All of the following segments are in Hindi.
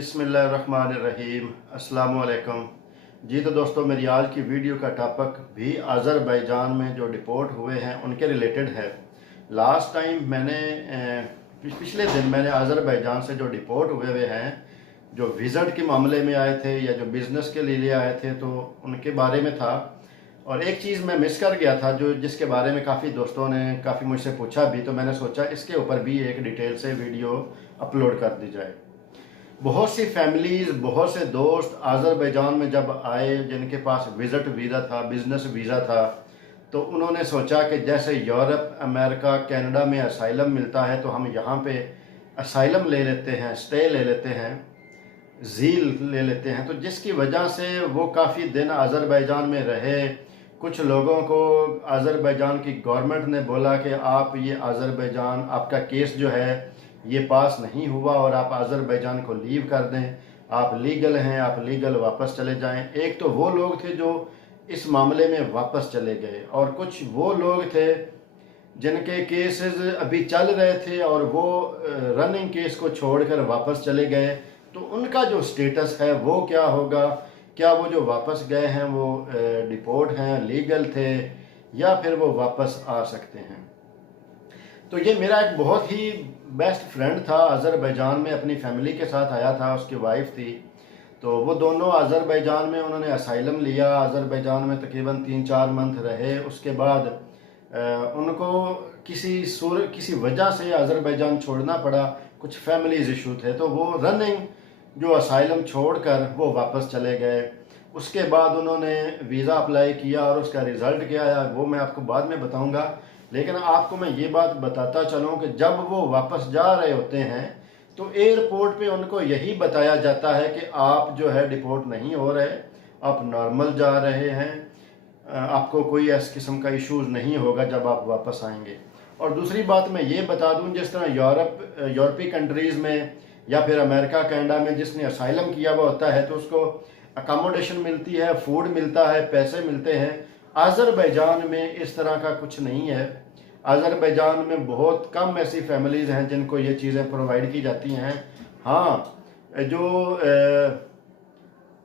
बिस्मिल्लाहिर्रहमानिर्रहीम अस्सलाम वालेकुम। जी तो दोस्तों, मेरी आज की वीडियो का टॉपिक भी अज़रबैजान में जो डिपोर्ट हुए हैं उनके रिलेटेड है। लास्ट टाइम पिछले दिन मैंने अज़रबैजान से जो डिपोर्ट हुए हैं, जो विज़िट के मामले में आए थे या जो बिज़नेस के लिए आए थे, तो उनके बारे में था। और एक चीज़ मैं मिस कर गया था जिसके बारे में काफ़ी दोस्तों ने काफ़ी मुझसे पूछा भी, तो मैंने सोचा इसके ऊपर भी एक डिटेल से वीडियो अपलोड कर दी जाए। बहुत सी फैमिलीज़, बहुत से दोस्त अज़रबैजान में जब आए, जिनके पास विज़िट वीज़ा था, बिज़नेस वीज़ा था, तो उन्होंने सोचा कि जैसे यूरोप, अमेरिका, कनाडा में असाइलम मिलता है, तो हम यहाँ पे असाइलम ले लेते हैं, स्टे ले लेते हैं, ज़ील ले लेते हैं। तो जिसकी वजह से वो काफ़ी दिन अज़रबैजान में रहे। कुछ लोगों को अज़रबैजान की गवर्नमेंट ने बोला कि आप ये अज़रबैजान, आपका केस जो है ये पास नहीं हुआ और आप अज़रबैजान को लीव कर दें, आप लीगल हैं, आप लीगल वापस चले जाएं। एक तो वो लोग थे जो इस मामले में वापस चले गए, और कुछ वो लोग थे जिनके केसेस अभी चल रहे थे और वो रनिंग केस को छोड़कर वापस चले गए। तो उनका जो स्टेटस है वो क्या होगा? क्या वो जो वापस गए हैं वो डिपोर्ट हैं, लीगल थे, या फिर वो वापस आ सकते हैं? तो ये मेरा एक बहुत ही बेस्ट फ्रेंड था, अज़रबैजान में अपनी फैमिली के साथ आया था, उसकी वाइफ थी। तो वो दोनों अज़रबैजान में उन्होंने असाइलम लिया, अज़रबैजान में तकरीबन 3-4 मंथ रहे। उसके बाद उनको किसी वजह से अज़रबैजान छोड़ना पड़ा, कुछ फैमिलीज इशू थे, तो वो रनिंग जो असाइलम छोड़कर वो वापस चले गए। उसके बाद उन्होंने वीज़ा अप्लाई किया और उसका रिज़ल्ट क्या आया वो मैं आपको बाद में बताऊंगा। लेकिन आपको मैं ये बात बताता चलूँ कि जब वो वापस जा रहे होते हैं तो एयरपोर्ट पे उनको यही बताया जाता है कि आप जो है डिपोर्ट नहीं हो रहे, आप नॉर्मल जा रहे हैं, आपको कोई इस किस्म का इश्यूज़ नहीं होगा जब आप वापस आएंगे। और दूसरी बात मैं ये बता दूं, जिस तरह यूरोपीय कंट्रीज़ में या फिर अमेरिका, कनाडा में जिसने असाइलम किया हुआ होता है तो उसको अकोमोडेशन मिलती है, फूड मिलता है, पैसे मिलते हैं। अज़रबैजान में इस तरह का कुछ नहीं है। अज़रबैजान में बहुत कम ऐसी फैमिलीज़ हैं जिनको ये चीज़ें प्रोवाइड की जाती हैं। हाँ, जो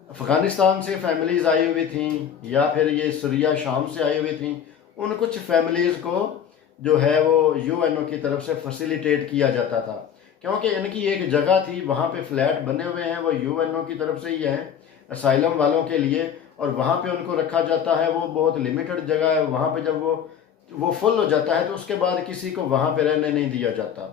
अफ़गानिस्तान से फैमिलीज़ आई हुई थी या फिर ये सीरिया, शाम से आई हुई थी, उन कुछ फैमिलीज़ को जो है वो यूएनओ की तरफ से फैसिलिटेट किया जाता था, क्योंकि इनकी एक जगह थी, वहाँ पे फ्लैट बने हुए हैं, वो यूएनओ की तरफ से ही हैं असाइलम वालों के लिए, और वहाँ पे उनको रखा जाता है। वो बहुत लिमिटेड जगह है, वहाँ पे जब वो फुल हो जाता है तो उसके बाद किसी को वहाँ पे रहने नहीं दिया जाता।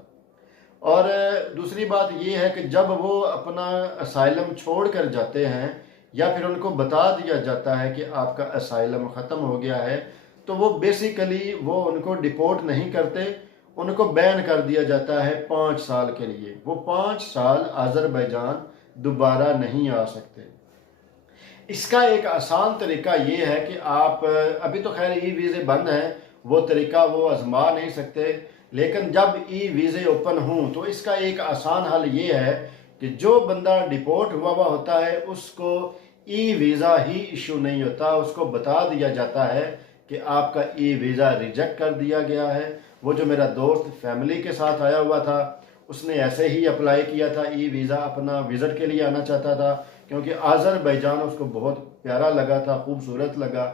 और दूसरी बात ये है कि जब वो अपना असाइलम छोड़ कर जाते हैं या फिर उनको बता दिया जाता है कि आपका असाइलम ख़त्म हो गया है, तो वो बेसिकली वो उनको डिपोर्ट नहीं करते, उनको बैन कर दिया जाता है 5 साल के लिए। वो 5 साल अज़रबैजान दोबारा नहीं आ सकते। इसका एक आसान तरीका ये है कि आप, अभी तो खैर ई वीज़े बंद हैं, वो तरीका वो आजमा नहीं सकते, लेकिन जब ई वीज़े ओपन हों तो इसका एक आसान हल ये है कि जो बंदा डिपोर्ट हुआ होता है उसको ई वीज़ा ही इशू नहीं होता, उसको बता दिया जाता है कि आपका ई वीज़ा रिजेक्ट कर दिया गया है। वो जो मेरा दोस्त फैमिली के साथ आया हुआ था, उसने ऐसे ही अप्लाई किया था ई वीज़ा, अपना विज़िट के लिए आना चाहता था, क्योंकि अज़रबैजान उसको बहुत प्यारा लगा था, खूबसूरत लगा,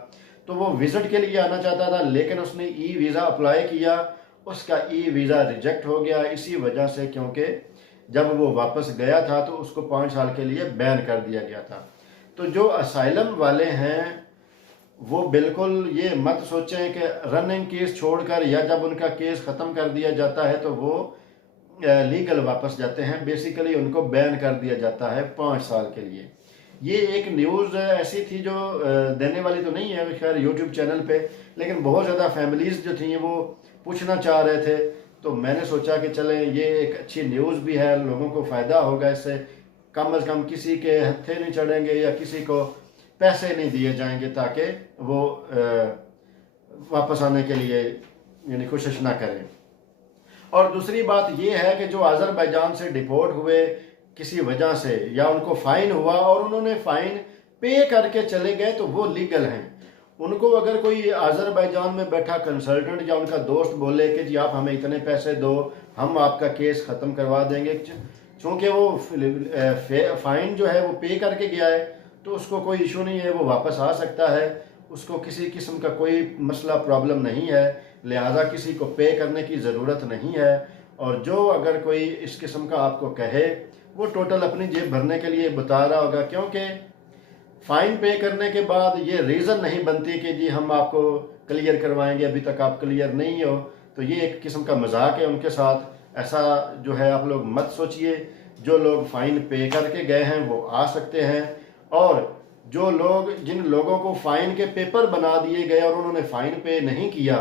तो वो विज़िट के लिए आना चाहता था। लेकिन उसने ई वीज़ा अप्लाई किया, उसका ई वीज़ा रिजेक्ट हो गया इसी वजह से, क्योंकि जब वो वापस गया था तो उसको 5 साल के लिए बैन कर दिया गया था। तो जो असाइलम वाले हैं वो बिल्कुल ये मत सोचें कि रनिंग केस छोड़कर या जब उनका केस ख़त्म कर दिया जाता है तो वो लीगल वापस जाते हैं। बेसिकली उनको बैन कर दिया जाता है 5 साल के लिए। ये एक न्यूज़ ऐसी थी जो देने वाली तो नहीं है खैर यूट्यूब चैनल पे, लेकिन बहुत ज़्यादा फैमिलीज़ जो थी वो पूछना चाह रहे थे, तो मैंने सोचा कि चलें ये एक अच्छी न्यूज़ भी है, लोगों को फ़ायदा होगा इससे, कम से कम किसी के हत्थे नहीं चढ़ेंगे या किसी को पैसे नहीं दिए जाएंगे ताकि वो वापस आने के लिए यानी कोशिश ना करें। और दूसरी बात ये है कि जो अज़रबैजान से डिपोर्ट हुए किसी वजह से, या उनको फ़ाइन हुआ और उन्होंने फ़ाइन पे करके चले गए, तो वो लीगल हैं। उनको अगर कोई अज़रबैजान में बैठा कंसल्टेंट या उनका दोस्त बोले कि जी आप हमें इतने पैसे दो, हम आपका केस ख़त्म करवा देंगे, चूँकि वो फ़ाइन जो है वो पे करके गया है, तो उसको कोई इशू नहीं है, वो वापस आ सकता है, उसको किसी किस्म का कोई मसला प्रॉब्लम नहीं है, लिहाजा किसी को पे करने की ज़रूरत नहीं है। और जो अगर कोई इस किस्म का आपको कहे, वो टोटल अपनी जेब भरने के लिए बता रहा होगा, क्योंकि फ़ाइन पे करने के बाद ये रीज़न नहीं बनती कि जी हम आपको क्लियर करवाएंगे, अभी तक आप क्लियर नहीं हो। तो ये एक किस्म का मजाक है उनके साथ। ऐसा जो है आप लोग मत सोचिए। जो लोग फ़ाइन पे करके गए हैं वो आ सकते हैं, और जो लोग जिन लोगों को फ़ाइन के पेपर बना दिए गए और उन्होंने फ़ाइन पे नहीं किया,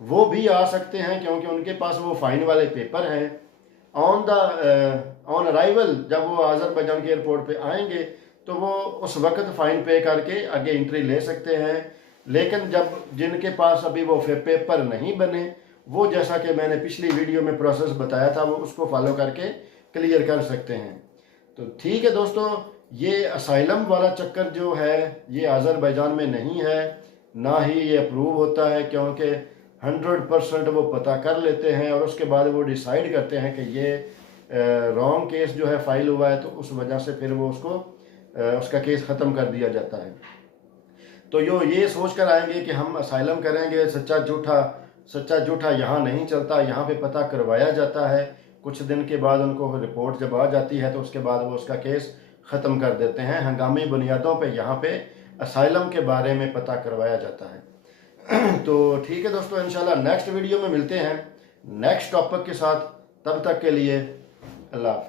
वो भी आ सकते हैं, क्योंकि उनके पास वो फ़ाइन वाले पेपर हैं। ऑन अराइवल जब वो आज़रबाईजान के एयरपोर्ट पे आएंगे, तो वो उस वक्त फ़ाइन पे करके आगे एंट्री ले सकते हैं। लेकिन जब जिनके पास अभी वो पेपर नहीं बने, वो जैसा कि मैंने पिछली वीडियो में प्रोसेस बताया था, वो उसको फॉलो करके क्लियर कर सकते हैं। तो ठीक है दोस्तों, ये असाइलम वाला चक्कर जो है ये आज़रबाईजान में नहीं है, ना ही ये अप्रूव होता है, क्योंकि 100% वो पता कर लेते हैं और उसके बाद वो डिसाइड करते हैं कि ये रॉन्ग केस जो है फाइल हुआ है, तो उस वजह से फिर वो उसको उसका केस ख़त्म कर दिया जाता है। तो ये सोच कर आएंगे कि हम असाइलम करेंगे, सच्चा झूठा यहाँ नहीं चलता, यहाँ पे पता करवाया जाता है। कुछ दिन के बाद उनको रिपोर्ट जब आ जाती है, तो उसके बाद वो उसका केस ख़त्म कर देते हैं। हंगामी बुनियादों पे यहाँ पे असाइलम के बारे में पता करवाया जाता है। तो ठीक है दोस्तों, इंशाल्लाह नेक्स्ट वीडियो में मिलते हैं नेक्स्ट टॉपिक के साथ। तब तक के लिए अल्लाह हाफ़िज़।